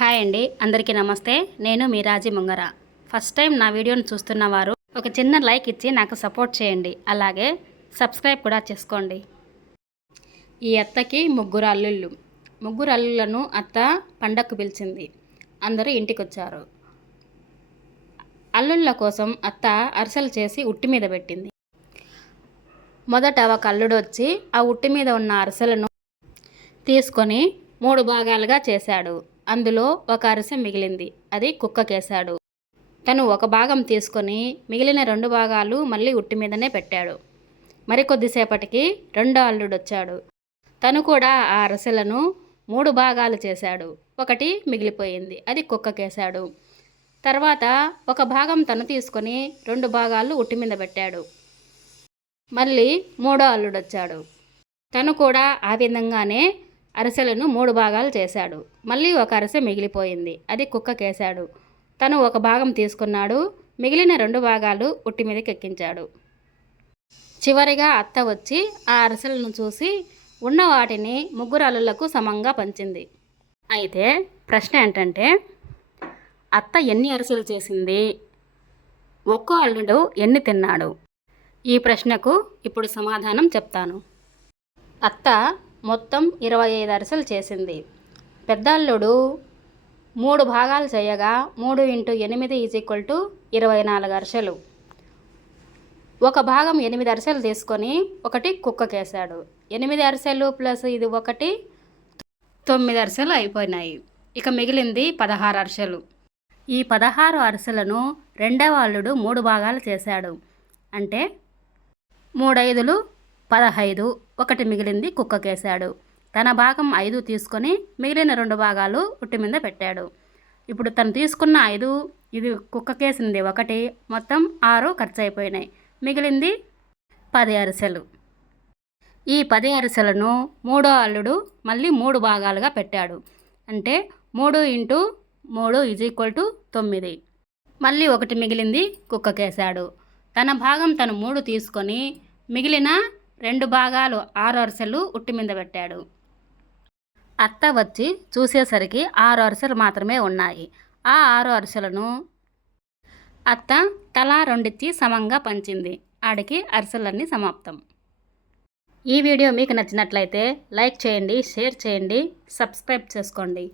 Hi అండి అందరికీ నమస్తే. నేను మీ రాజీ ముంగర. ఫస్ట్ టైం నా వీడియోను చూస్తున్న వారు ఒక చిన్న లైక్ ఇచ్చి నాకు సపోర్ట్ చేయండి. అలాగే సబ్స్క్రైబ్ కూడా చేసుకోండి. ఈ అత్తకి ముగ్గురు అల్లుళ్ళు. ముగ్గురు అల్లులను అత్త పండక్కు పిలిచింది. అందరూ ఇంటికి వచ్చారు అల్లుళ్ళ కోసం అత్త అరిసెలు చేసి ఉట్టి మీద పెట్టింది. మొదట ఒక అల్లుడు వచ్చి ఆ ఉట్టి మీద ఉన్న అరిసెలను తీసుకొని మూడు భాగాలుగా చేశాడు. అందులో ఒక అరిసె మిగిలింది. అది కుక్కకేశాడు. తను ఒక భాగం తీసుకొని మిగిలిన రెండు భాగాలు మళ్ళీ ఉట్టి మీదనే పెట్టాడు. మరికొద్దిసేపటికి రెండో అల్లుడు వచ్చాడు తను కూడా ఆ అరిసెలను మూడు భాగాలు చేశాడు. ఒకటి మిగిలిపోయింది. అది కుక్కకేశాడు. తర్వాత ఒక భాగం తను తీసుకొని రెండు భాగాలు ఉట్టి మీద పెట్టాడు. మళ్ళీ మూడో అల్లుడు వచ్చాడు తను కూడా ఆ విధంగానే అరిసెలను మూడు భాగాలు చేశాడు. మళ్ళీ ఒక అరిసె మిగిలిపోయింది. అది కుక్కకేశాడు. తను ఒక భాగం తీసుకున్నాడు. మిగిలిన రెండు భాగాలు ఉట్టి మీదకి ఎక్కించాడు చివరిగా అత్త వచ్చి ఆ అరిసెలను చూసి ఉన్న వాటిని ముగ్గురు అల్లులకు సమంగా పంచింది. అయితే ప్రశ్న ఏంటంటే అత్త ఎన్ని అరిసెలు చేసింది? ఒక్కో అల్లుడు ఎన్ని తిన్నాడు? ఈ ప్రశ్నకు ఇప్పుడు సమాధానం చెప్తాను. అత్త మొత్తం ఇరవై ఐదు అరిసెలు చేసింది. పెద్దల్లుడు మూడు భాగాలు చేయగా మూడు ఇంటూ ఎనిమిది ఈజ్ ఈక్వల్ టు ఇరవై నాలుగు అరిసెలు. ఒక భాగం ఎనిమిది అరిసెలు తీసుకొని ఒకటి కుక్కకేశాడు. ఎనిమిది అరిసెలు ప్లస్ ఇది ఒకటి తొమ్మిది అరిసెలు అయిపోయినాయి. ఇక మిగిలింది పదహారు అరిసెలు. ఈ పదహారు అరిసెలను రెండవ అల్లుడు మూడు భాగాలు చేశాడు. అంటే మూడైదులు పదహైదు ఒకటి మిగిలింది కుక్కకేశాడు. తన భాగం ఐదు తీసుకొని మిగిలిన రెండు భాగాలు ఉట్టి మీద పెట్టాడు. ఇప్పుడు తను తీసుకున్న ఐదు ఇది కుక్కకేసింది ఒకటి మొత్తం ఆరు ఖర్చు అయిపోయినాయి మిగిలింది పది అరిసెలు. ఈ పది అరిసెలను మూడో అల్లుడు మళ్ళీ మూడు భాగాలుగా పెట్టాడు. అంటే మూడు ఇంటూ మూడు ఈజ్ ఈక్వల్ టు తొమ్మిది. మళ్ళీ ఒకటి మిగిలింది కుక్కకేశాడు. తన భాగం తను మూడు తీసుకొని మిగిలిన రెండు భాగాలు ఆరు అరిసెలు ఉట్టి మీద పెట్టాడు. అత్త వచ్చి చూసేసరికి ఆరు అరిసెలు మాత్రమే ఉన్నాయి. ఆ ఆరు అరిసెలను అత్త తలా రెండిచ్చి సమంగా పంచింది. ఆడికి అరిసెలన్నీ సమాప్తం. ఈ వీడియో మీకు నచ్చినట్లయితే లైక్ చేయండి షేర్ చేయండి సబ్స్క్రైబ్ చేసుకోండి.